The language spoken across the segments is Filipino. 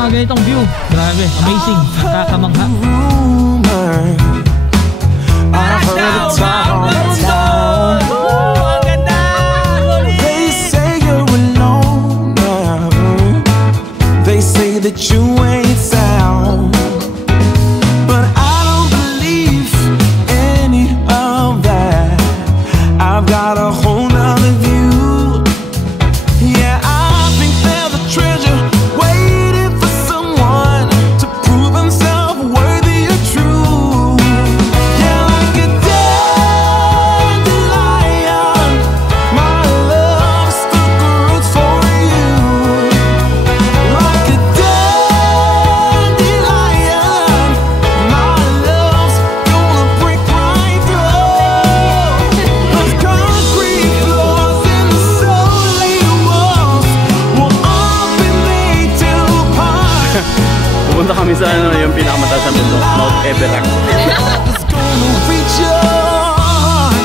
mga ganitong view. Grabe, amazing, kakamangha. I've heard it all the time. They say you're alone now. They say that you ain't sound, but I don't believe any of that. I've got a whole nother view. Yeah, I think there's a treasure waiting for someone to prove himself worthy or true. Yeah, like a dandelion, my love stuck roots for you. Like a dandelion, my love's gonna break right through. Those concrete floors and the solid walls will all be made to part. Pupunta kami sa ano, yung pinakamataas na bundok, Mount Everest. It's gonna reach your heart.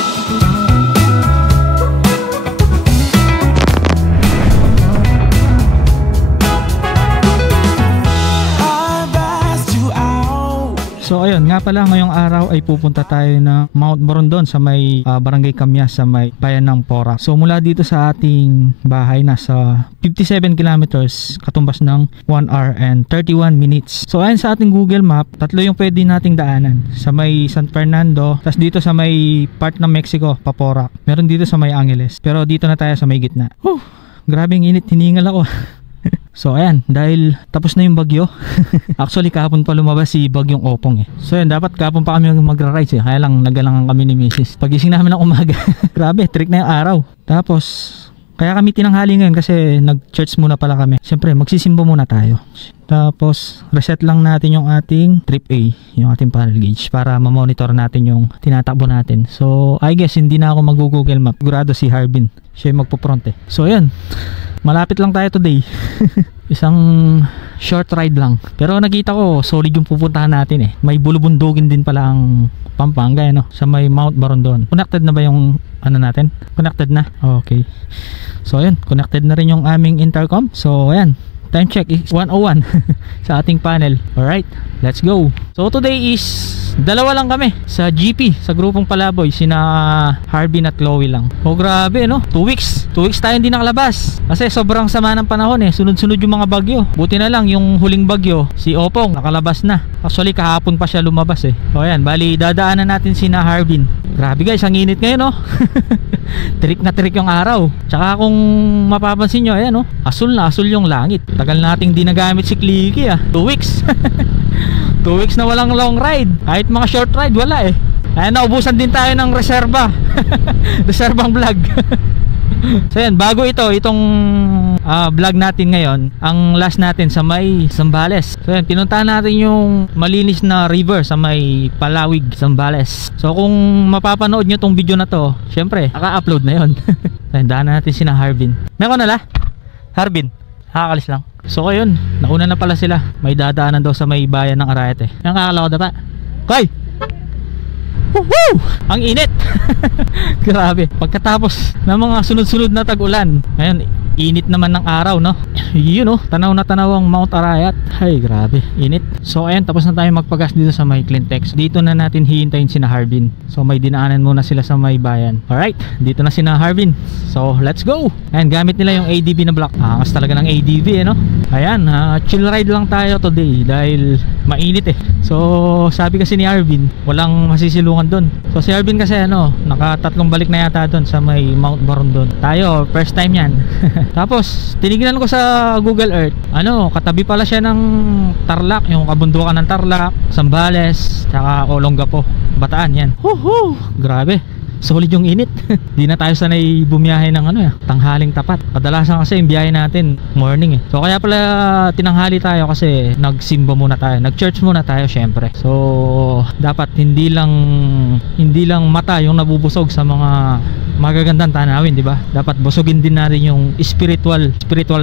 I've asked you out. So ayun, nga pala ngayong araw ay pupunta tayo na Mount Morondon sa may Barangay Camyas sa may bayan ng Porac. So mula dito sa ating bahay nasa 57 kilometers, katumbas ng 1 hour and 31 minutes. So ayun sa ating Google Map, tatlo yung pwede nating daanan. Sa may San Fernando, tas dito sa may part ng Mexico, pa Porac. Meron dito sa may Angeles. Pero dito na tayo sa may gitna. Grabing init, hiningal ako. So ayan, dahil tapos na yung bagyo. Actually kahapon pa lumabas si bagyong Opong eh. So ayan, dapat kahapon pa kami magra-rides eh. Kaya lang nagalangan kami ni Mrs. Pagising namin ng umaga. Grabe, trick na yung araw. Tapos kaya kami tinanghali ngayon kasi nag-church muna pala kami. Siyempre magsisimbo muna tayo. Tapos reset lang natin yung ating trip A, yung ating panel gauge, para ma-monitor natin yung tinatakbo natin. So I guess hindi na ako mag-Google Map. Sigurado si Harbin, siya yung magpo-front eh. So ayan, malapit lang tayo today. Isang short ride lang. Pero nakita ko solid yung pupuntahan natin eh. May bulubundugin din pala ang Pampanga no? Sa may Mount Morondon. Connected na ba yung ano natin? Connected na? Okay. So ayan, connected na rin yung aming intercom. So ayan, time check is 1:01 sa ating panel. Alright, let's go. So today is dalawa lang kami sa GP, sa grupong Palaboy, sina Harbin at Chloe lang. Oh grabe no, 2 weeks tayo hindi nakalabas kasi sobrang sama ng panahon eh, sunod-sunod yung mga bagyo. Buti na lang yung huling bagyo, si Opong nakalabas na. Actually kahapon pa siya lumabas eh. So ayan, bali dadaanan natin sina Harbin. Grabe guys, ang init ngayon no. Trick na trick yung araw. Tsaka kung mapapansin nyo, ayan no, asul na asul yung langit. Tagal nating di nagamit si Clicky ah, 2 weeks. 2 weeks na walang long ride. Kahit mga short ride wala eh. Ayan, naubusan din tayo ng reserba. Reserbang vlog. So yan, bago itong vlog natin ngayon, ang last natin sa may Zambales. So yan, pinuntahan natin yung malinis na river sa may Palawig, Zambales. So kung mapapanood nyo tong video na to, syempre naka-upload na yun. So yan, daanan natin sina Harbin. Meron na la? Harbin, nakakalis lang. So ayun, nauna na pala sila. May dadaanan daw sa may bayan ng Arayate. Yung kakala ko na pa. Koy! Woohoo! Ang init! Grabe. Pagkatapos ng mga sunod-sunod na tag-ulan, ngayon init naman ng araw no. Yun no, tanaw na tanaw ang Mount Arayat. Ay grabe, init. So ayun, tapos na tayo magpagas dito sa may Clintex. Dito na natin hihintayin sina Harbin. So may dinaanan muna sila sa may bayan. Alright, dito na sina Harbin. So let's go. Ayan, gamit nila yung ADB na block. Angas talaga ng ADB eh no. Ayan, chill ride lang tayo today dahil mainit eh. So sabi kasi ni Harbin, walang masisilungan doon. So si Harbin kasi ano, nakatatlong balik na yata doon sa may Mount Morondon. Tayo, first time yan. Tapos tinignan ko sa Google Earth, ano, katabi pala siya ng Tarlac, yung kabundukan ng Tarlac, Zambales, tsaka Olongapo, Bataan yan. Grabe, solid yung init. Di na tayo sanay bumiyahe ng ano tanghaling tapat. Kadalasan kasi yung biyahe natin morning eh. So kaya pala tinanghali tayo kasi nagsimba muna tayo, nag-church muna tayo syempre. So dapat hindi lang mata yung nabubusog sa mga magagandang tanawin, di ba? Dapat busugin din natin yung spiritual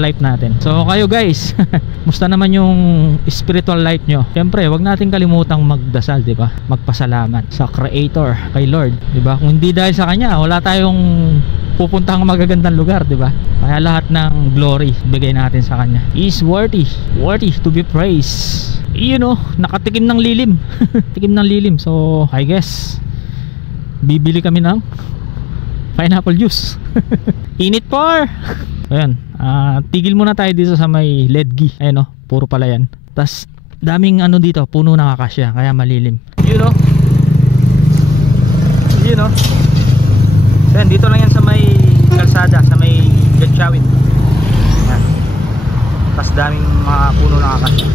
life natin. So kayo guys, musta naman yung spiritual life nyo? Syempre, wag natin kalimutang magdasal, di ba? Magpasalamat sa Creator, kay Lord, di ba? Kung hindi dahil sa kanya, wala tayong pupuntang magagandang lugar, di ba? Kaya lahat ng glory bigay natin sa kanya. Is worthy to be praised. You know, nakatikim ng lilim. Tikim ng lilim. So I guess bibili kami ng pineapple juice. Init par. Ayan, tigil muna tayo dito sa may ledgi. Ayan o, puro pala yan. Tas daming ano dito, puno ng akasya, kaya malilim. You know, so yan, dito lang yan sa may kalsada, sa may Gatchawin. Ayan, tas daming mga puno ng akasya.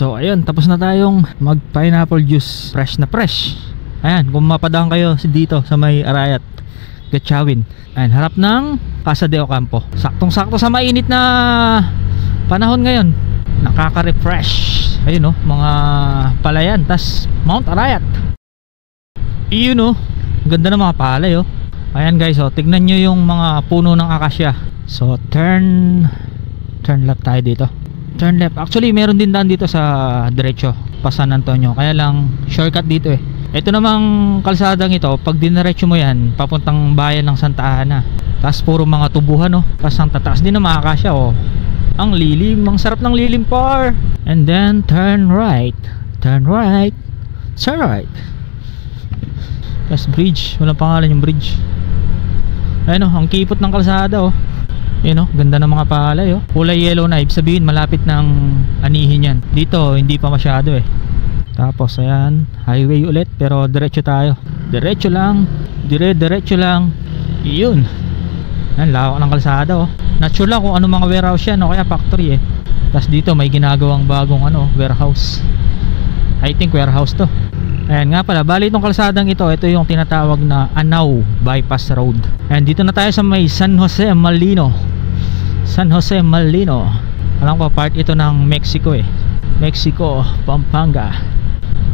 So ayun, tapos na tayong mag pineapple juice. Fresh na fresh. Ayan, kung mapadaan kayo dito sa may Arayat, Gatchawin. Ayan, harap ng Casa de Ocampo. Saktong sakto sa mainit na panahon ngayon. Nakaka-refresh. Ayun mga palayan. Tas Mount Arayat. Yun ganda ng mga palay Ayan guys, tignan nyo yung mga puno ng akasya. So turn left tayo dito. Turn left. Actually meron din daan dito sa diretso pa San Antonio, kaya lang shortcut dito Ito namang kalsadang ito, pag diniretso mo yan papuntang bayan ng Santa Ana, tapos puro mga tubuhan tapos ang tataas din na makakasya ang lilim, ang sarap ng lilim par. And then turn right. Tapos bridge, walang pangalan yung bridge. Ayun ang kipot ng kalsada ganda ng mga palay kulay yellow na, ibig sabihin malapit ng anihin yan. Dito hindi pa masyado Tapos ayan, highway ulit, pero diretso tayo. Diretso lang. Iyon. Ayan, lawak ng kalsada Not sure lang kung ano mga warehouse yan kaya factory Tapos dito may ginagawang bagong warehouse. I think warehouse to. Ayan nga pala, bali itong kalsadang ito yung tinatawag na Anao Bypass Road. Ayan, dito na tayo sa may San Jose Malino. Alam ko part ito ng Mexico Mexico, Pampanga.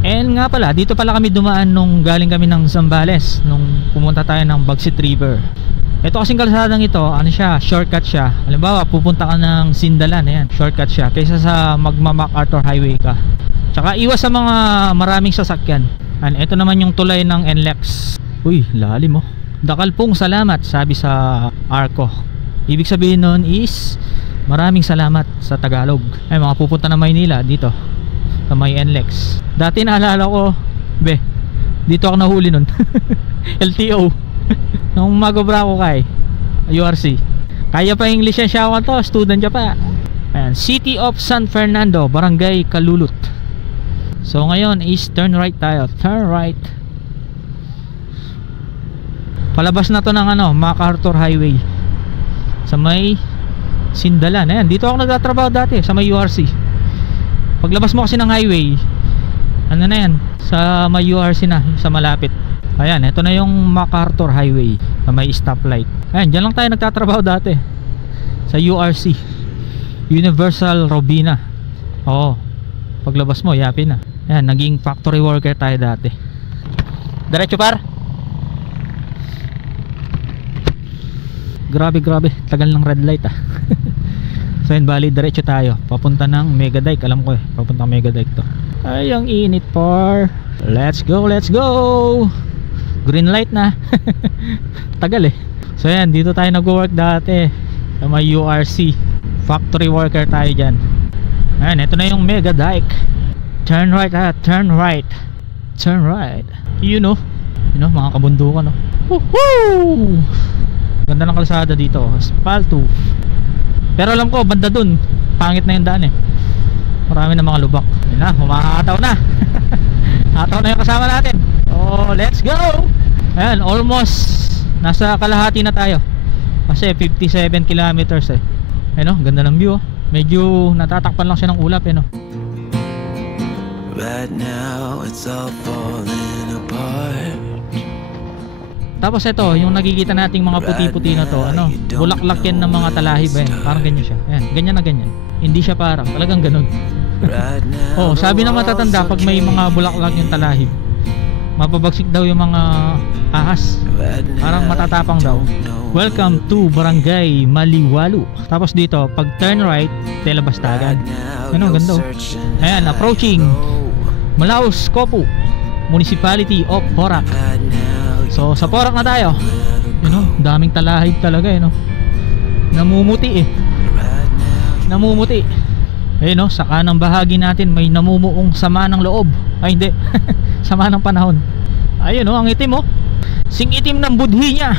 And nga pala, dito pala kami dumaan nung galing kami ng Zambales, nung pumunta tayo ng Bagsit River. Ito kasing kalsadang ito, shortcut siya. Halimbawa, pupunta ka ng Sindalan, ayan, shortcut siya kaysa sa MacArthur Highway ka. Tsaka iwas sa mga maraming sasakyan. Ito naman yung tulay ng NLEX. Uy, lalim Dakal pong salamat, sabi sa Arco. Ibig sabihin nun is maraming salamat sa Tagalog. Ay, mga pupunta na Maynila dito sa may NLEX. Dati naalala ko, dito ako nahuli nun. LTO. Nung magobra ko kay URC. Kaya pa English yan siya to, student siya pa. Ayan, City of San Fernando, Barangay Kalulot. So ngayon is turn right tayo. Turn right. Palabas na to ng MacArthur Highway sa may Sindalan. Ayan, dito ako nagtatrabaho dati sa may URC. Paglabas mo kasi ng highway, na yan, sa may URC na, sa malapit. Ayan, ito na yung MacArthur Highway na may stoplight. Ayan, dyan lang tayo nagtatrabaho dati sa URC, Universal Robina. Paglabas mo, yapi na. Ayan, naging factory worker tayo dati. Diretso par. Grabe, tagal ng red light So yun, bali diretso tayo papunta ng Megadike. Alam ko papunta ng Megadike to. Ay, ang init par. Let's go. Green light na. Tagal So yan, dito tayo nag-work dati sa may URC. Factory worker tayo dyan. Ayan, ito na yung Megadike. Turn right. Mga kabundukan Woohoo! Ganda ng kalsada dito, asfalto. Pero alam ko, banda dun pangit na yung daan marami na mga lubak. Yun na, humahataw na. Hataw na yung kasama natin. Let's go! Ayan, almost nasa kalahati na tayo kasi 57 kilometers ganda ng view Medyo natatakpan lang siya ng ulap Right now it's all falling apart. Tapos ito, yung nakikita nating mga puti-puti na to, bulaklak yan ng mga talahib parang ganyan siya. Ayan, ganyan na ganyan. Hindi siya parang, talagang ganun. Sabi ng matatanda, pag may mga bulaklak yung talahib, mapabagsik daw yung mga ahas. Parang matatapang daw. Welcome to Barangay Maliwalu. Tapos dito, pag turn right, Telebastagan. Ano, ganda oh. Ayan, approaching Malaus Copu, Municipality of Porac. So, sa Porac na tayo. You know, daming talahib talaga eh, no? Namumuti eh. Namumuti. Eh no, sa kanang bahagi natin may namumuong sama ng loob. Ay hindi, sama ng panahon. Ayun no, ang itim oh. Sing itim ng budhi niya.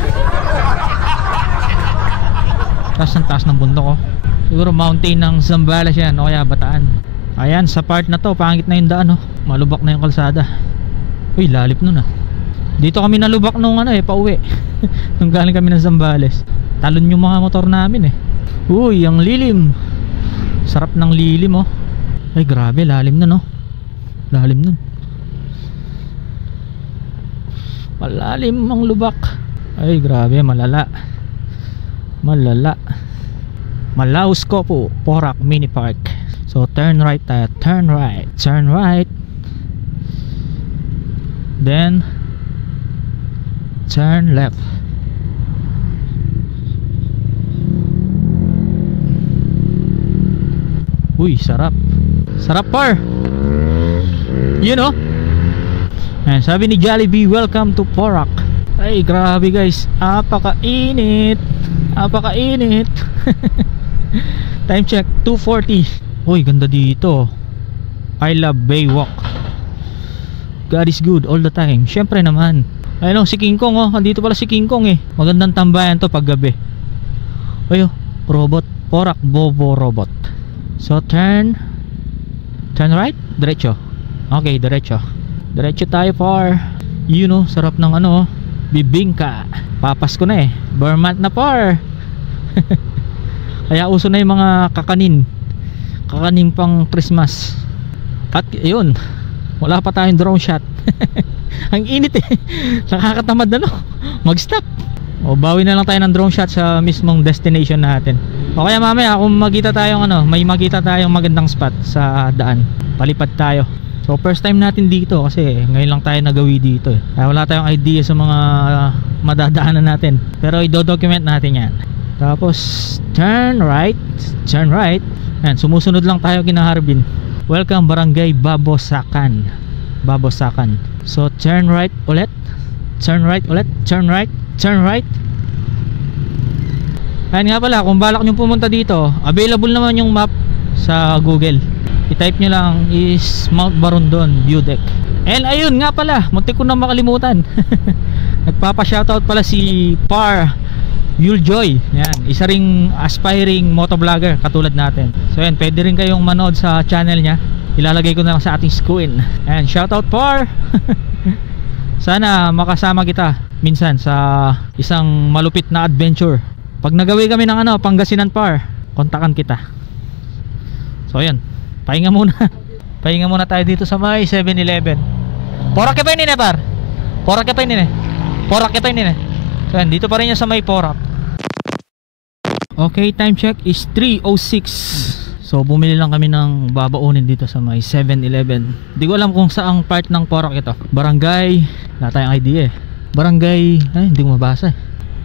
Taas ang taas ng bundok oh. Siguro mountain ng Zambales yan o kaya Bataan. Ayan, sa part na to, pangit na yung daan oh. Malubak na yung kalsada. Uy, lalip nun ah. Dito kami nalubak nung ano eh, pauwi. Nung galing kami ng Zambales. Talon yung mga motor namin eh. Uy, ang lilim. Sarap ng lilim oh. Ay grabe, lalim na no. Lalim nun. Malalim ang lubak. Ay grabe, malala. Malala. Malaus Copu, Porac Mini Park. So turn right tayo. Turn right. Turn right. Then turn left. Uy, sarap. Sarap par. You know. Ayan, sabi ni Jollibee, welcome to Porac. Ay, grabe guys. Apakainit. Apakainit. Time check, 2:40. Uy, ganda dito. I love Baywalk. God is good all the time. Syempre naman. Ayun si King Kong oh. Andito pala si King Kong eh. Magandang tambayan to pag gabi. Ayo, robot. Porac Bobo Robot. So turn right, diretso. Okay, diretso. Diretso tayo par. You know, sarap ng ano, bibingka. Papasko na eh. Vermont na par. Kaya uso na yung mga kakanin. Kakanin pang Christmas. At yun, wala pa tayong drone shot. Ang init eh. Nakakatamad na no. Mag-stop. O bawi na lang tayo ng drone shot sa mismong destination natin. O kaya mamaya kung makita tayong ano, may makita tayong magandang spot sa daan, palipad tayo. So first time natin dito kasi ngayon lang tayo nagawi dito eh. Kaya wala tayong idea sa mga madadaanan natin. Pero i-document natin yan. Tapos turn right. Turn right. Yan, sumusunod lang tayo kina Harbin. Welcome Barangay Babosakan. Babosakan. So turn right ulit. Turn right ulit. Turn right. Turn right. Ayan nga pala, kung balak nyo pumunta dito, available naman yung map sa Google. I-type nyo lang is Mount Barondon View Deck. And ayun nga pala, muntik ko na makalimutan. Nagpapa-shoutout pala si Par Yuljoy. Yan, isa ring aspiring motovlogger katulad natin. So yan, pwede rin kayong manood sa channel niya. Ilalagay ko na lang sa ating screen. Ayan, shoutout Par. Sana makasama kita minsan sa isang malupit na adventure. Pag nagawi kami ng ano, Pangasinan Par, kontakan kita. So ayan, pahinga muna. Pahinga muna tayo dito sa may 7-Eleven. Porac pa yun Par. Porac pa yun Porac pa yun So ayan, dito pa rin yan sa may Porac. Okay, time check is 3:06. So bumili lang kami ng babaunin dito sa may 7-Eleven. Di ko alam kung saang part ng Porac ito. Barangay, wala tayong idea eh. Barangay, ay hindi ko mabasa eh.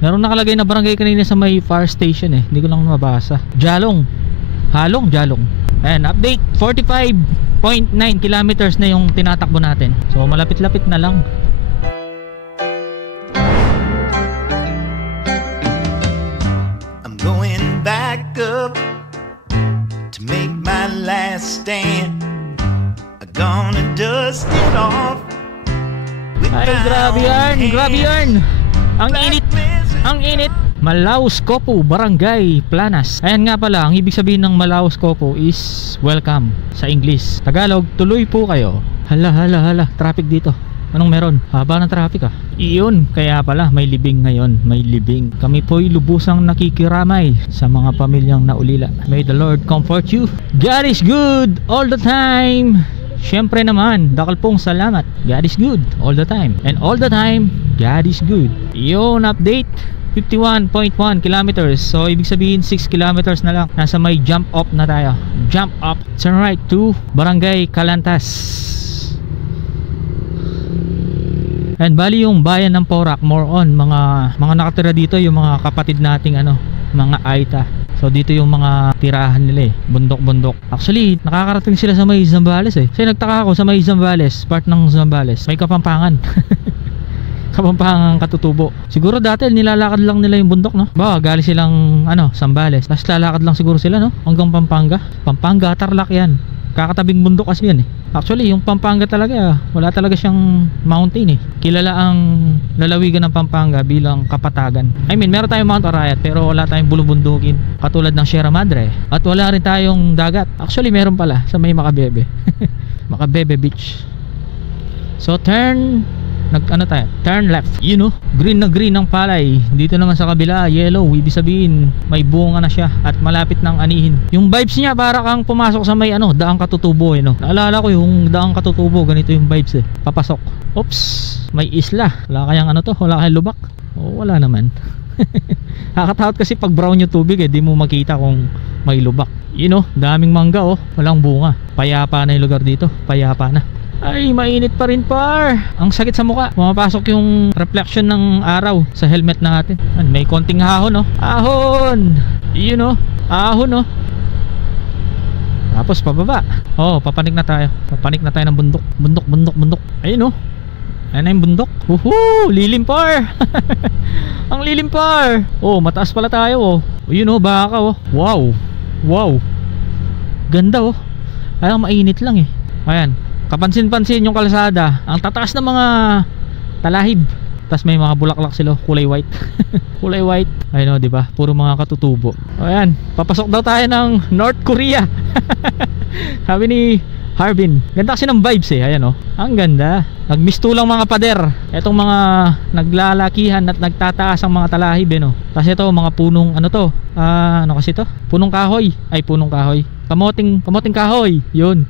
Meron nakalagay na barangay kanina sa may fire station eh. Hindi ko lang mabasa. Jalong. Halong, Jalong. Ayan, update. 45.9 kilometers na yung tinatakbo natin. So malapit-lapit na lang. I'm going back up to make my last stand. I'm gonna dust it off. Ay, grabe yan. Grabe yan. Ang init. Ang init. Malaus Copu, Barangay Planas. Ayan nga pala, ang ibig sabihin ng Malaus Copu is welcome sa English. Tagalog, tuloy po kayo. Hala, hala, hala. Traffic dito. Anong meron? Haba ng traffic ah. Iyon, kaya pala may libing ngayon. May libing. Kami po'y lubusang nakikiramay sa mga pamilyang naulila. May the Lord comfort you. God is good all the time. Syempre naman, dakal pong salamat. God is good all the time. And all the time, God is good. Iyon, update. 51.1 kilometers. So ibig sabihin 6 kilometers na lang. Nasa may jump up na tayo. Jump up. Turn right to Barangay Calantas. And bali yung bayan ng Porac, more on mga nakatira dito yung mga kapatid nating mga Aita. So dito yung mga tirahan nila bundok-bundok. Actually, nakakarating sila sa may Zambales Kasi nagtaka ako sa may Zambales, part ng Zambales, may Kapampangan. Kapampangan Katutubo. Siguro dati nilalakad lang nila yung bundok, no? Galing silang Zambales. Tapos lalakad lang siguro sila, no? Hanggang Pampanga, Tarlac yan. Kakatabing bundok kasi yan Actually, yung Pampanga talaga, wala talaga siyang mountain Kilala ang lalawigan ng Pampanga bilang Kapatagan. I mean, meron tayong Mount Arayat pero wala tayong bulubundukin katulad ng Sierra Madre. At wala rin tayong dagat. Actually, meron pala sa may Macabebe. Macabebe Beach. So, turn left. Green na green ng palay. Dito naman sa kabila, yellow. Ibig sabihin, may bunga na siya at malapit ng anihin. Yung vibes niya para kang pumasok sa may Daang Katutubo Naalala ko yung Daang Katutubo, ganito yung vibes Papasok. Oops, may isla. Wala kayang Wala kayang lubak? Wala naman. Nakakatakot kasi pag brown yung tubig di mo makita kung may lubak. Daming mangga walang bunga. Payapa na yung lugar dito. Payapa na. Ay, mainit pa rin par. Ang sakit sa mukha. Pumapasok yung reflection ng araw sa helmet natin. May konting ahon Ahon. Ahon Tapos pababa. Papanik na tayo. Papanik na tayo ng bundok. Bundok. Ayun Ayun na yung bundok. Lilim par. Ang lilim par. Mataas pala tayo baka Wow. Ganda Parang mainit lang Ayan. Kapansin-pansin yung kalsada. Ang tataas ng mga talahib. Tapos may mga bulaklak sila, kulay white. Kulay white. Ayun diba? Puro mga katutubo. Ayan, papasok daw tayo ng North Korea. Sabi ni Harbin. Ganda kasi ng vibes Ayan ang ganda. Nagmistulang mga pader. Etong mga naglalakihan at nagtataas ang mga talahib Tapos ito mga punong kasi to? Punong kahoy. Ay, punong kahoy. Kamoting kahoy. Yun.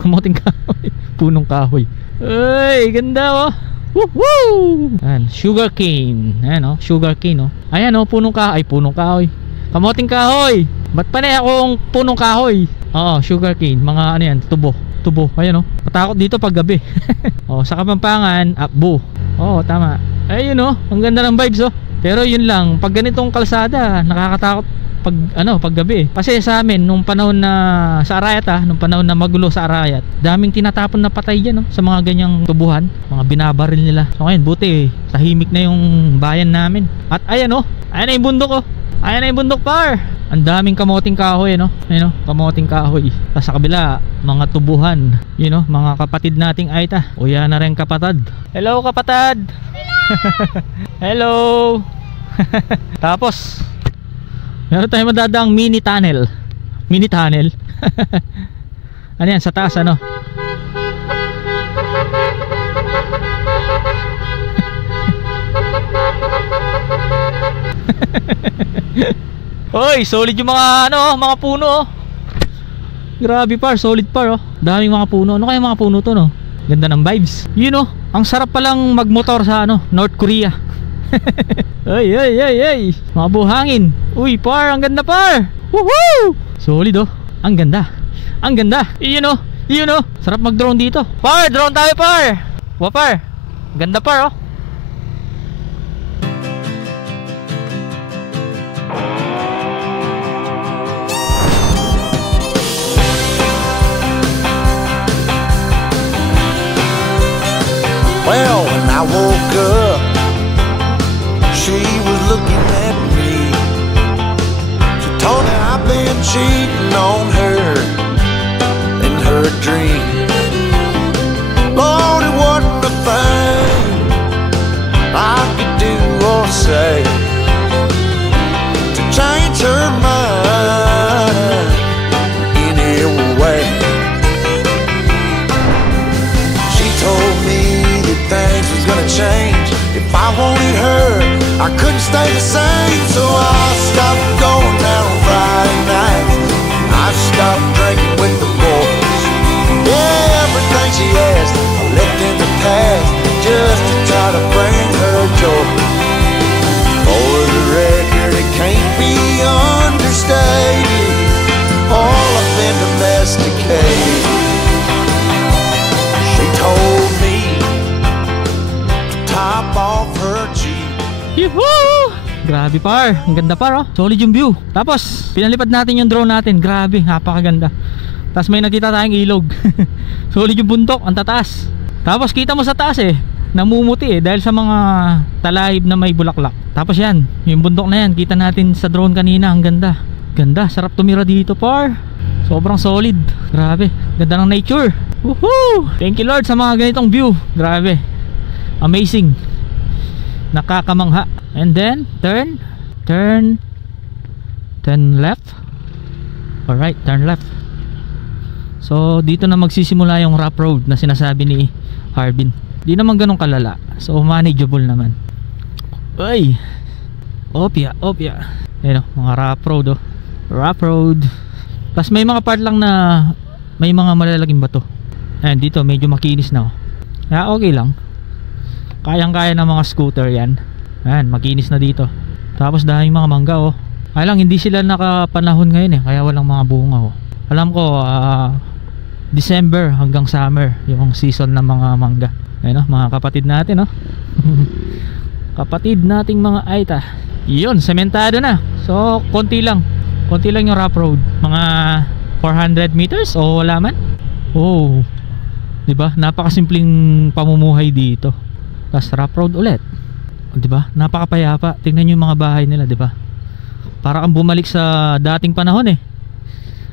Kamoting kahoy. Punong kahoy. Ay, ganda Woohoo! Ayan, sugar cane. Ayan sugar cane Ayan punong kahoy. Ay, punong kahoy. Kamoting kahoy. Ba't panay akong punong kahoy? Sugar cane. Mga yan, tubo. Ayan patakot dito pag gabi. Sa Kapampangan, Akbo. Tama. Ayun ang ganda ng vibes Pero yun lang, pag ganitong kalsada, nakakatakot pag gabi kasi sa amin nung panahon na sa Arayat nung panahon na magulo sa Arayat, daming tinatapon na patay diyan sa mga ganyang tubuhan, mga binabaril nila. So ngayon buti tahimik na yung bayan namin. At ayan ayan na yung bundok ayan na yung bundok par. Ang daming kamoting kahoy ayun kamoting kahoy. Tapos sa kabila mga tubuhan, mga kapatid nating Aita. Yan na rin kapatid. Hello kapatid. Hello. Tapos meron tayong madadaang mini tunnel. Ano yan sa taas Hoy, solid yung mga mga puno Grabe par, solid par Daming mga puno. Ano kaya mga puno to Ganda ng vibes. Ang sarap palang magmotor sa North Korea. Ay mga buhangin. Uy par, ang ganda par. Woohoo! Solid ang ganda. Iyon sarap mag drone dito. Par, drone tayo par. Par, ganda par Well, when I woke up, she was looking at me. She told me I've been cheating on her in her dream. Lord, it wasn't a thing I could do or say to change her mind in any way. She told me things was gonna change. If I wanted her, I couldn't stay the same. So I stopped going out on Friday nights. I stopped drinking with the boys. Yeah, everything she asked I left in the past, just to try to bring her joy. For the record, it can't be understated, all I've been domesticated. She told me Grabe par, ang ganda par oh. Solid yung view. Tapos pinalipad natin yung drone natin. Grabe, napakaganda. Tapos may nakita tayong ilog. Solid yung bundok, ang tataas. Tapos kita mo sa taas eh, namumuti eh dahil sa mga talahib na may bulaklak. Tapos yan, yung bundok na yan, kita natin sa drone kanina. Ang ganda. Ganda, sarap tumira dito par. Sobrang solid. Grabe, ganda ng nature. Woohoo! Thank you Lord sa mga ganitong view. Grabe, amazing. Nakakamangha. And then turn left. Alright, turn left. So dito na magsisimula yung rough road na sinasabi ni Harbin. Di naman ganun kalala, so manageable naman. Uy, opya. Ayun o, mga rough road o. Rough road. Tapos may mga part lang na may mga malalaking bato. Ayan, dito medyo makinis na o. Kaya okay lang. Kayang-kaya ng mga scooter yan. Ayan, makinis na dito. Tapos daming mga mangga o. Kaya lang hindi sila nakapanahon ngayon eh, kaya walang mga bunga o. Alam ko December hanggang summer yung season ng mga mangga. Ayun o, mga kapatid natin o. Kapatid nating mga Aita. Yun, sementado na. So konti lang yung rough road. Mga 400 meters o wala man. Oh, diba? Napakasimpleng pamumuhay dito. Tapos rough road ulit, diba? Napakapayapa. Tingnan nyo yung mga bahay nila, diba? Para kang bumalik sa dating panahon eh.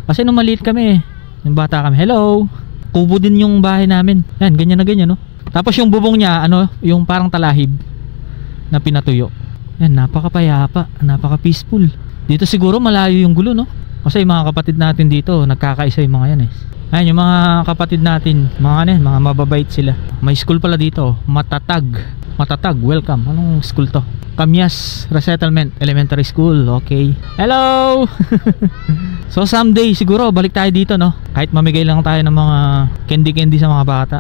Kasi nung maliit kami, yung bata kami, hello, kubo din yung bahay namin. Yan, ganyan na ganyan no? Tapos yung bubong niya, ano, yung parang talahib na pinatuyo. Yan, napakapayapa, napaka-peaceful. Dito siguro malayo yung gulo, no? Kasi yung mga kapatid natin dito, nagkakaisa yung mga yan eh. Ayan, yung mga kapatid natin, mga mababait sila. May school pala dito, Matatag, welcome. Anong school to? Camyas Resettlement Elementary School. Okay. Hello! So someday siguro balik tayo dito, no? Kahit mamigay lang tayo ng mga candy sa mga bata.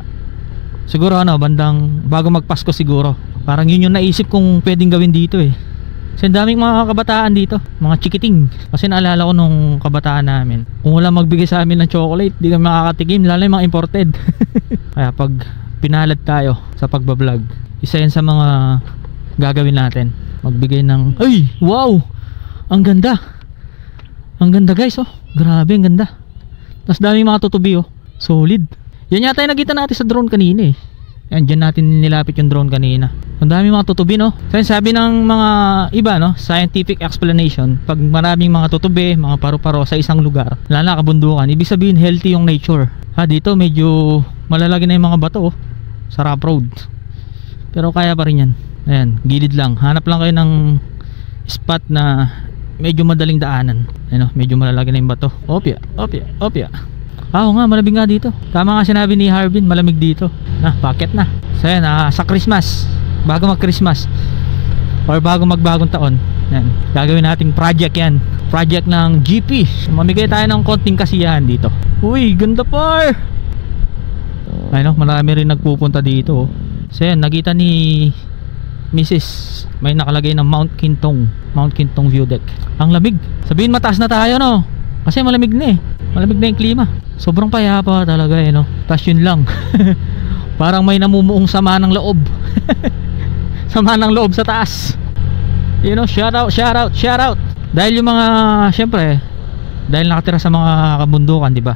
Siguro ano, bandang bago magpasko siguro. Parang yun yung naisip kong pwedeng gawin dito eh. Kasi daming mga kabataan dito, mga chikiting. Kasi naalala ko nung kabataan namin, kung wala magbigay sa amin ng chocolate, di kami makakatikim, lalo yung mga imported. Kaya pag pinalad tayo sa pagbablog, isa yan sa mga gagawin natin, magbigay ng, ay, wow, ang ganda guys, oh, grabe, ang ganda. Tapos daming mga tutubi, oh, solid. Yan yata yung nakita natin sa drone kanina eh. Yan, dyan natin nilapit yung drone kanina. Ang dami mga tutubi, no? So, sabi ng mga iba, no, scientific explanation, pag maraming mga tutubi, mga paru-paro sa isang lugar, lalo na kabundukan, ibig sabihin healthy yung nature. Dito medyo malalaki na yung mga bato, oh, sa rough road. Pero kaya pa rin yan. Ayan, gilid lang. Hanap lang kayo ng spot na medyo madaling daanan. Ayan, medyo malalaki na yung bato. Opya. Oo nga, malamig nga dito. Tama nga sinabi ni Harbin, malamig dito. Packet na. So ayan, sa Christmas, bago mag Christmas or bago magbagong taon, ayan, gagawin nating project yan. Project ng GP. Mamigay tayo ng konting kasiyahan dito. Uy, ganda par. Ayun, marami rin nagpupunta dito. So ayan, nakita ni Mrs. may nakalagay ng Mount Kintong view deck. Ang lamig. Sabihin mataas na tayo, no? Kasi malamig na eh. Malamig na yung klima. Sobrang payapa talaga eh, no? Tas yun lang. Parang may namumuong sama ng loob. Sama ng loob sa taas. You know, shout out. Dahil yung mga, syempre, dahil nakatira sa mga kabundukan, di ba?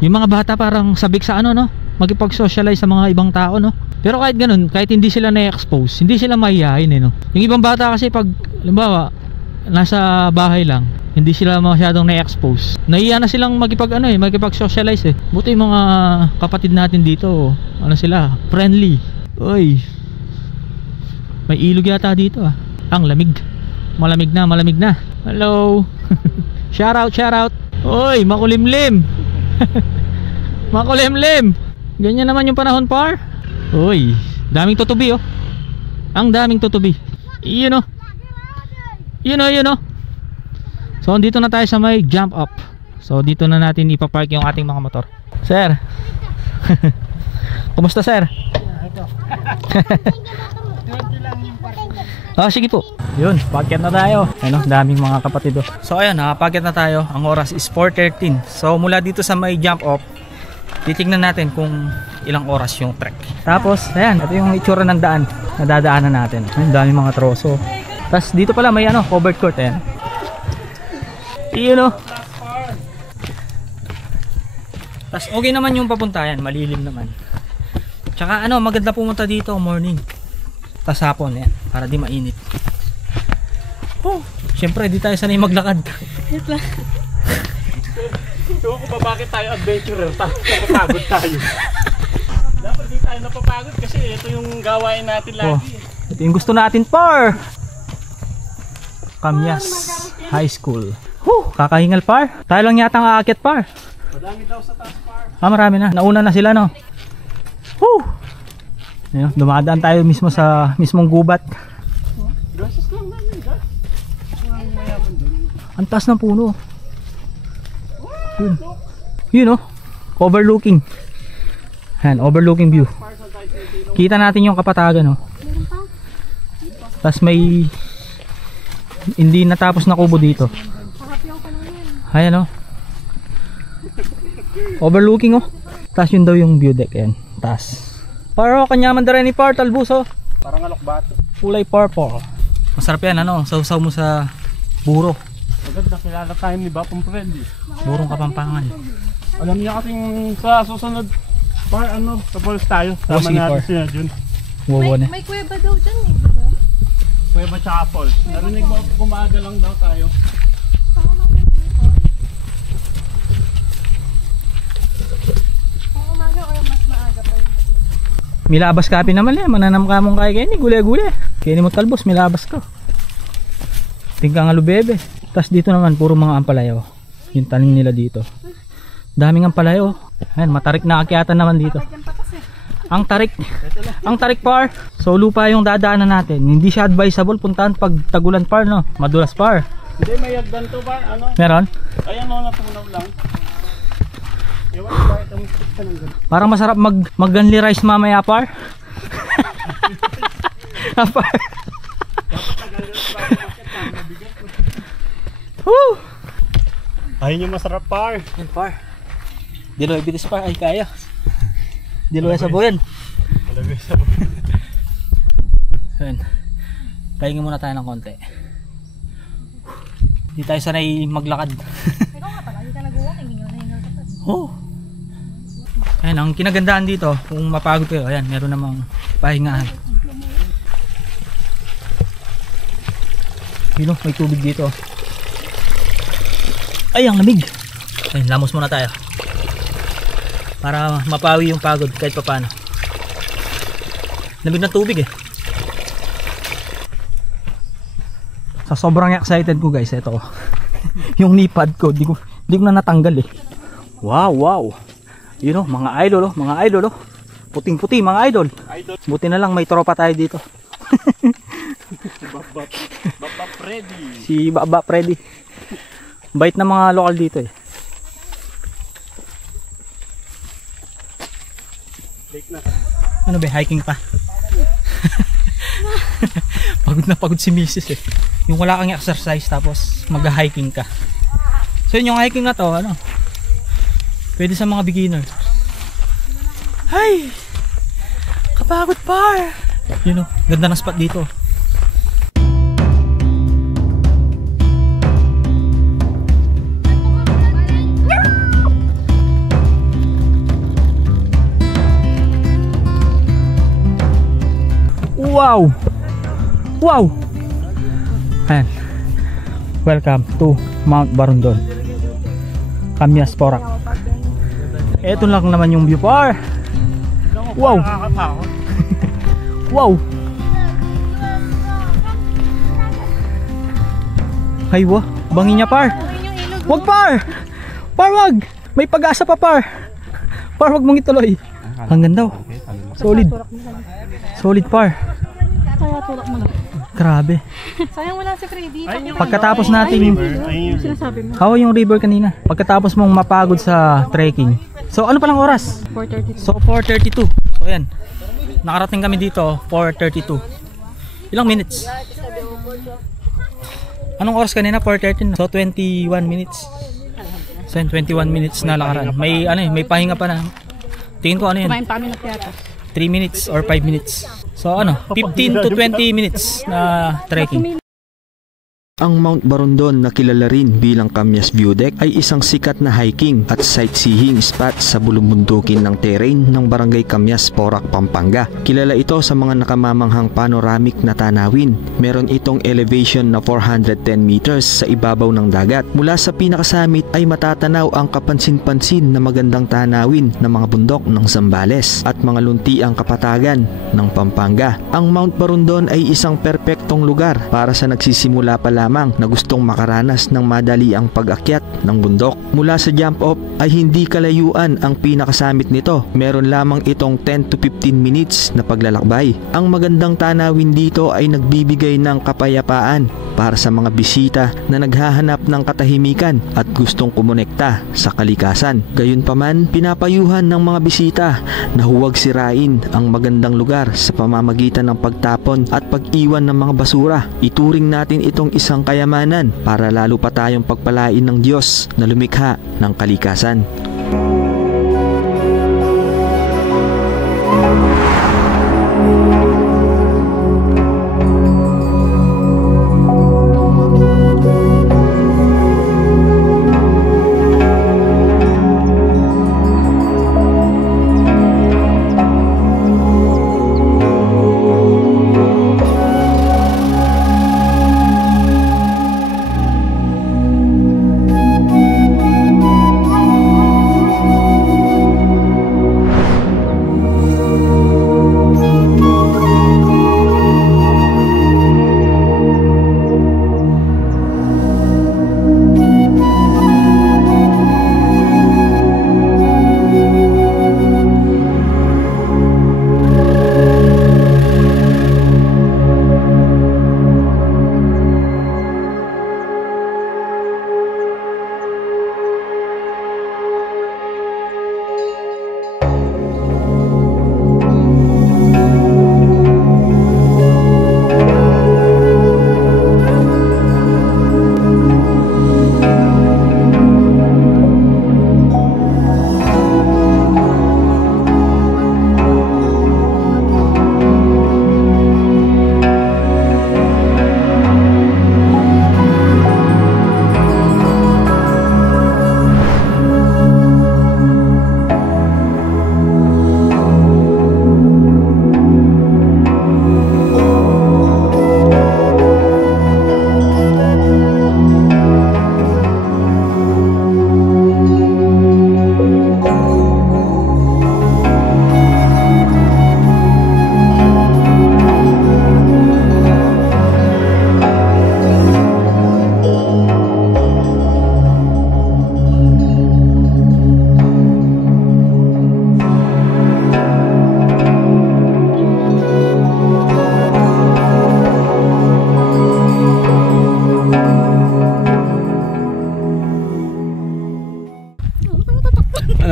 Yung mga bata parang sabik sa ano, no? Magipag-socialize sa mga ibang tao, no? Pero kahit ganun, kahit hindi sila na-expose, hindi sila mahihayin eh, no? Yung ibang bata kasi pag, halimbawa, nasa bahay lang, hindi sila masyadong na-expose, nahiya na silang magipag-socialize eh. Buti yung mga kapatid natin dito, ano sila, friendly. Uy, may ilog yata dito ah. Ang lamig. Malamig na. Hello. Shout out. Uy, makulimlim. Makulimlim. Ganyan naman yung panahon par. Uy, daming tutubi oh. Ang daming tutubi. You know. So dito na tayo sa may jump up. So dito na natin ipapark yung ating mga motor. Sir. Kumusta sir? Ito. Sige po. Yun, packet na tayo. Ayun, daming mga kapatid oh. So ayun, nakapacket na tayo. Ang oras is 4:13. So mula dito sa may jump up, titignan natin kung ilang oras yung trek. Tapos, ayan, ito yung itsura ng daan na dadaanan natin. Ang daming mga troso. Tapos dito pala may ano, covered court. Ayan. Yun o. Tapos okay naman yung papuntayan. Malilim naman. Tsaka ano, maganda pumunta dito morning. Tapos hapon. Ayan. Para di mainit. Oh, syempre di tayo sanay maglakad. Wait lang. Ewan ko ba bakit tayo adventurer? Napapagod tayo. Dapat di tayo napapagod kasi ito yung gawain natin lagi. Oh, ito yung gusto natin, par. Kamyas High School. Kakahingal, par. Tayo lang yata ang aakyat, par. Madami daw sa taas, par. Marami na. Nauna na sila, no? Ayun, dumadaan tayo mismo sa mismong gubat. Gracias lang namin, guys. Ang taas ng puno. Yun. Yun, oh. Overlooking. Ayan, overlooking view. Kita natin yung Kapatagan, oh. Tapos may hindi natapos na kubo dito. Ayan, oh. Overlooking, oh. Tapos yun daw yung view deck. Ayan, taas. Paro, kanyaman da rin ni Par, talbos, oh. Parang alokbato. Kulay purple. Masarap yan, ano? Sausaw mo sa buro. Maganda, kilala tayo ni Bapong Freddy. Burong Kapampangan. Alam niya kasing sa susunod, par ano, sa falls tayo. Oh, Tama sige, natin par. siya dyan. Wawa na. May kuweba daw dyan eh, diba? Kuweba tsaka falls. Narinig mo, kumaga lang daw tayo. Ang umaga or mas maaga pa yun? Milabas kapi naman eh. Mananam ka mong kaya ni gule-gule. Kaya mo talbos, milabas ka. Tingka nga lubebe. Tapos dito naman, puro mga ampalayo. Yung tanim nila dito. Daming ampalayo. Ayan, matarik na akyatan naman dito. Ang tarik. Ang tarik, par. So lupa yung dadaanan natin. Hindi siya advisable puntahan pag tagulan, par, no? Madulas, par. Hindi, may yagdan to ba? Ano? Meron? Ayan o, natunaw lang. Ewan ko bakit ang stick ka ng ganun. Parang masarap mag-gunly rice mamaya, par. Par. Woo! Ayun yung masarap, par. Yan, par. Diloy bitis, par. Ay, kaya. Diloy sa buyan. Malagay sa Ayan. Pahinga muna tayo ng konti. Hindi tayo sanay maglakad. Ikaw nga pala, hindi ka nag-walking, hindi ka nahingal ka pa. Oh. Ayan, ang kinagandaan dito, kung mapagod kayo, ayan, meron namang pahingahan. Yun, may tubig dito. Ay, ang lamig. Ayun, lamos muna tayo. Para mapawi yung pagod kahit pa paano. Lamig ng tubig eh. Sa sobrang excited ko guys, ito. Yung knee-pad ko, di ko na natanggal eh. Wow, wow. You know, mga idol oh, mga idol oh. Puting-puti mga idol. Buti na lang may tropa tayo dito. Baba Freddy. Si Baba Freddy. Bait na mga lokal dito eh. Ano ba, hiking pa? Pagod na pagod si Mrs. eh. Yung wala kang exercise tapos mag-hiking ka. So yun yung hiking na to, ano? Pwede sa mga beginner. Ay! Kapagod par! Yun o, ganda ng spot dito. Wow! Wow! Ayan. Welcome to Mount Barundon. Kamyas, Porac. Ito lang naman yung view par. Wow! Nakakatakot. Wow! Ay wa, bangin niya par. Wag par! Par wag! May pag-asa pa par. Par wag mong ituloy. Hanggang daw. Solid. Solid par. Kaya tulak mo lang. Grabe. Sayang wala si Freddy. Pagkatapos natin Ayun. Sinasabi mo. How yung river kanina? Pagkatapos mong mapagod sa trekking. So ano palang oras? 4:30. So 4:32. So ayan. Nakarating kami dito 4:32. Ilang minutes? Anong oras kanina? 4:30. So 21 minutes. So 21 minutes na lakaran. May ano eh, may pahinga pa na. Tingin ko ano yan? Kumain pa kami ng piyatas. 3 minutes or 5 minutes. So ano, 15 to 20 minutes na trekking. Ang Mount Barondon na kilala rin bilang Camyas View Deck ay isang sikat na hiking at sightseeing spot sa bulubundukin ng terrain ng Barangay Camyas, Porac, Pampanga. Kilala ito sa mga nakamamanghang panoramic na tanawin. Meron itong elevation na 410 meters sa ibabaw ng dagat. Mula sa pinakasamit ay matatanaw ang kapansin-pansin na magandang tanawin ng mga bundok ng Zambales at mga luntiang kapatagan ng Pampanga. Ang Mount Barondon ay isang perpektong lugar para sa nagsisimula pa lamang na gustong makaranas ng madali ang pag-akyat ng bundok. Mula sa jump off ay hindi kalayuan ang pinakasamit nito. Meron lamang itong 10 to 15 minutes na paglalakbay. Ang magandang tanawin dito ay nagbibigay ng kapayapaan para sa mga bisita na naghahanap ng katahimikan at gustong kumonekta sa kalikasan. Gayunpaman, pinapayuhan ng mga bisita na huwag sirain ang magandang lugar sa pamamagitan ng pagtapon at pag-iwan ng mga basura. Ituring natin itong isang kayamanan para lalo pa tayong pagpalain ng Diyos na lumikha ng kalikasan.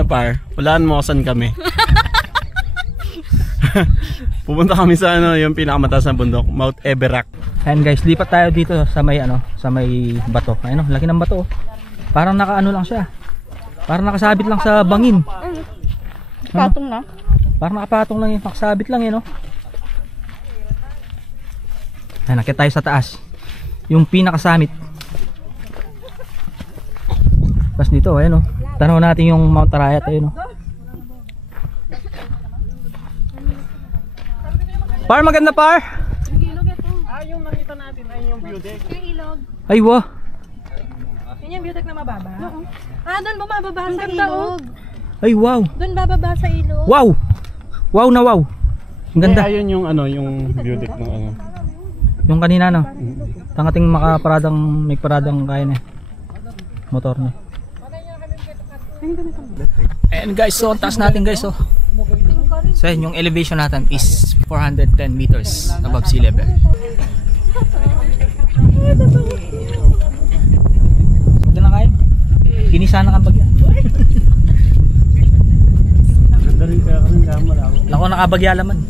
Par, walaan mo saan kami. Pupunta kami sa yung pinakamataas na bundok, Mount Everest. Ayan guys, lipat tayo dito sa may sa may bato. Ayun, laki ng bato. Parang nakaano lang siya. Parang nakasabit lang sa bangin. Patong na. Parang nakapatong lang yun, nakasabit lang yun, no? Ayan, nakita tayo sa taas. Yung pinakasamit. Tapos dito, ayun, no? Tanaw natin yung Mount Arayat, ayun, no? Par, maganda par! Yung nakita natin ay yung view deck. Yung ilog. Ay, wow! Yun yung view deck na mababa? Oo. Doon bumababa Ang sa ganda, ilog. Ay, wow! Doon bababa sa ilog. Wow! Wow na wow! Ang ganda! Ayun yung yung view deck ng Yung kanina, no? Tangating makaparadang, may paradang kaya na motor na. Ayan guys, so ang taas natin guys, so yung elevation natin is 410 meters above sea level. Huwag na kain, kinisa na kang bagyan. Ganda rin kaya kami kamala. Lako nakabagya laman.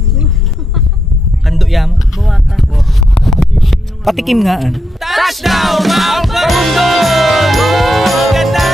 Kando yamo. Buwata. Patikim nga. Touchdown, Mount Barondon! Ganda!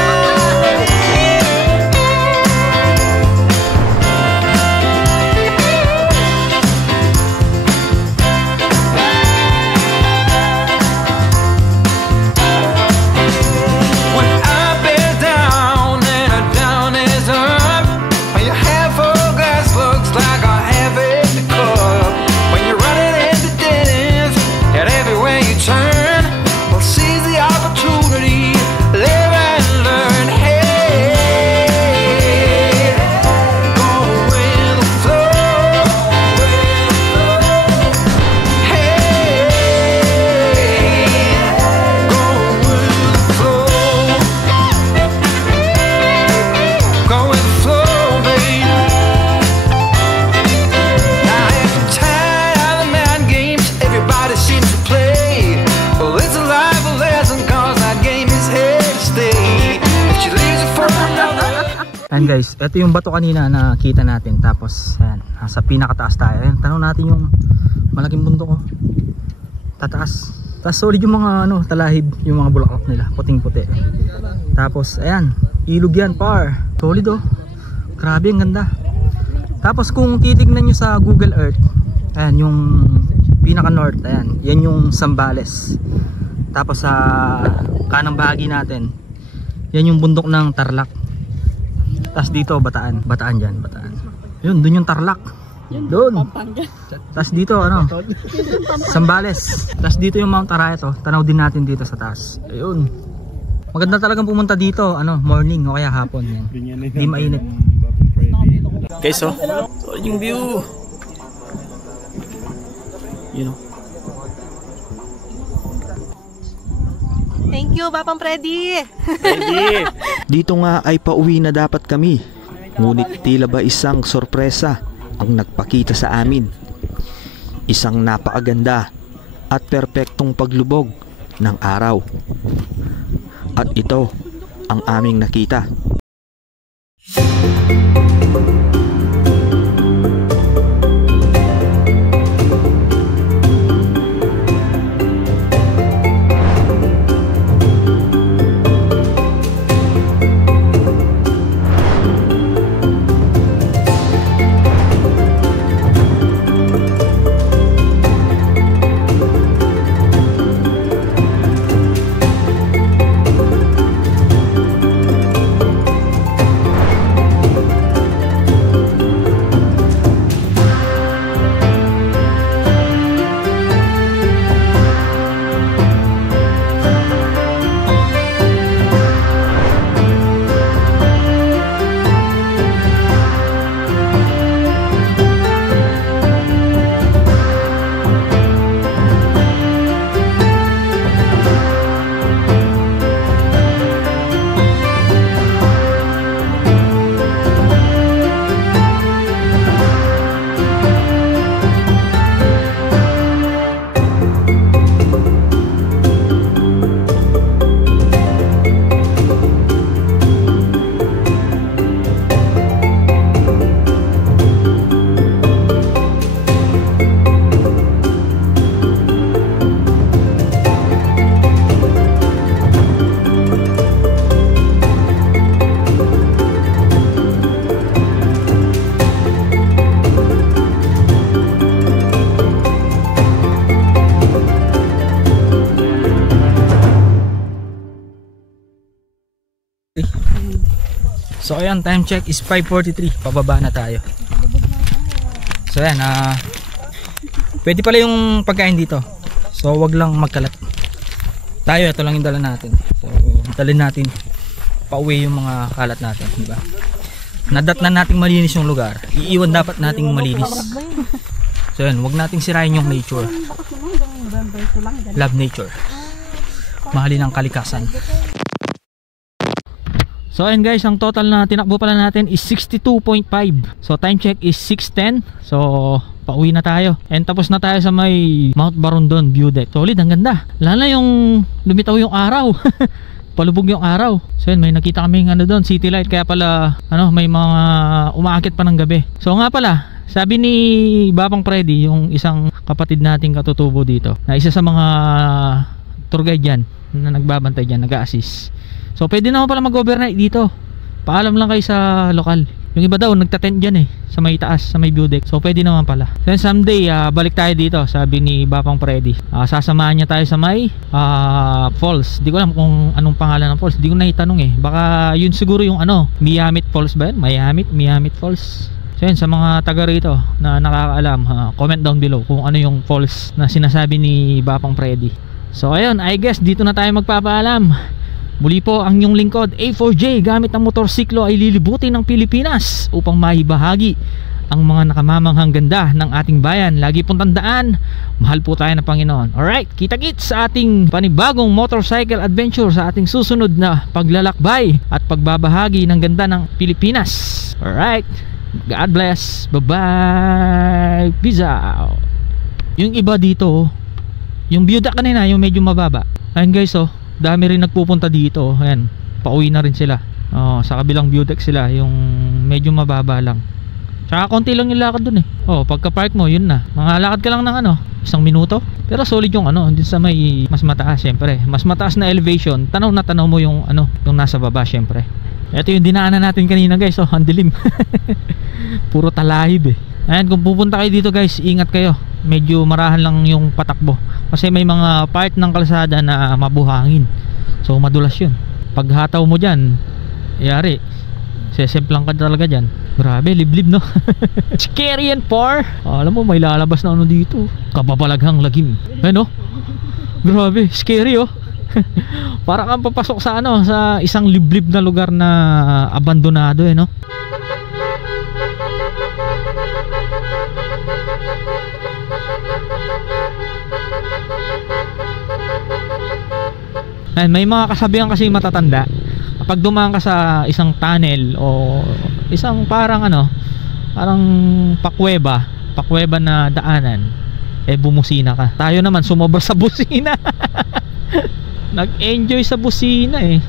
Ayan guys, ito yung bato kanina na kita natin. Tapos ayan, sa pinakataas tayo. Ayan, tanong natin yung malaking bundok, oh. Tataas. Tapos solid yung mga talahib, yung mga bulaklak nila, puting puti. Tapos ayan, ilog yan par. Solid, oh. Grabe, ang ganda. Tapos kung titignan nyo sa Google Earth, ayan yung pinaka north, ayan, yan yung Zambales. Tapos sa kanang bahagi natin, yan yung bundok ng Tarlac. Tapos dito Bataan dyan, Bataan. Yun, dun yung Tarlac. Doon. Tapos dito Zambales. Tapos dito yung Mount Arayat, oh. Tanaw din natin dito sa taas. Ayun. Maganda talagang pumunta dito, morning o kaya hapon yan. Di mainit. Guys, so yung view. You know. Thank you, Papang Freddy. Dito nga ay pauwi na dapat kami. Ngunit tila ba isang sorpresa ang nagpakita sa amin. Isang napakaganda at perpektong paglubog ng araw. At ito ang aming nakita. So ayan, time check is 5:43. Pababa na tayo. So ayan, pwede pala yung pagkain dito. So wag lang magkalat. Tayo, ito lang yung dala natin. So dalhin natin pauwi yung mga kalat natin, di ba? Nadat na nating malinis yung lugar. Iiwan dapat nating malinis. So ayan, wag nating sirain yung nature. Love nature. Mahalin ang kalikasan. So ayun guys, ang total na tinakbo pala natin is 62.5. So time check is 6:10. So pauwi na tayo. And tapos na tayo sa may Mount Barondon view deck. Solid, ang ganda. Lalo na yung lumitaw yung araw. Palubog yung araw. So yun, may nakita kaming doon, city light. Kaya pala may mga umaakit pa ng gabi. So nga pala, sabi ni Bapang Freddy, yung isang kapatid nating katutubo dito, na isa sa mga tour guide dyan, na nagbabantay dyan, nag-a-assist. So pwede naman pala mag-overnight dito. Paalam lang kayo sa lokal. Yung iba daw nagtatent dyan sa may taas, sa may view deck. So pwede naman pala. Then someday balik tayo dito, sabi ni Bapang Freddy. Sasamahan niya tayo sa may falls. Di ko alam kung anong pangalan ng falls. Di ko naitanong Baka yun siguro yung Miamit Falls ba yun? Miamit Falls. So yun, sa mga taga rito na nakakaalam, comment down below kung ano yung falls na sinasabi ni Bapang Freddy. So ayun, I guess dito na tayo magpapaalam. Muli po ang inyong lingkod, A4J, gamit ang motorsiklo ay lilibutin ng Pilipinas upang maibahagi ang mga nakamamanghang ganda ng ating bayan. Lagi pong tandaan, mahal po tayo ng Panginoon. Alright, kita-kits sa ating panibagong motorcycle adventure, sa ating susunod na paglalakbay at pagbabahagi ng ganda ng Pilipinas. Alright, God bless, bye-bye, peace out. Yung iba dito, yung view deck kanina, yung medyo mababa. Ayun guys, dami rin nagpupunta dito. Ayan, pauwi na rin sila. Oh, sa kabilang view deck sila, yung medyo mababa lang. Tsaka konti lang yung lakad dun eh. Oh, pagka park mo, yun na. Mga lakad ka lang ng 1 minuto. Pero solid yung din sa may mas mataas, syempre. Mas mataas na elevation, tanaw na tanaw mo yung yung nasa baba, syempre. Ito yung dinaanan natin kanina, guys. Oh, ang dilim. Puro talahib eh. Ayan, kung pupunta kayo dito, guys, ingat kayo. Medyo marahan lang yung patakbo. Kasi may mga part ng kalsada na mabuhangin. So, madulas yun. Pag hataw mo dyan, yari, sesemplang ka talaga dyan. Grabe, liblib no. Scary and far. Alam mo, may lalabas na dito. Kababalaghang lagim. Ano? Grabe, scary oh. Para kang papasok sa sa isang liblib na lugar na abandonado no. And may mga kasabihan kasi matatanda. Kapag dumaan ka sa isang tunnel o isang parang parang pakweba na daanan, bumusina ka. Tayo naman sumobra sa busina. Nag-enjoy sa busina eh.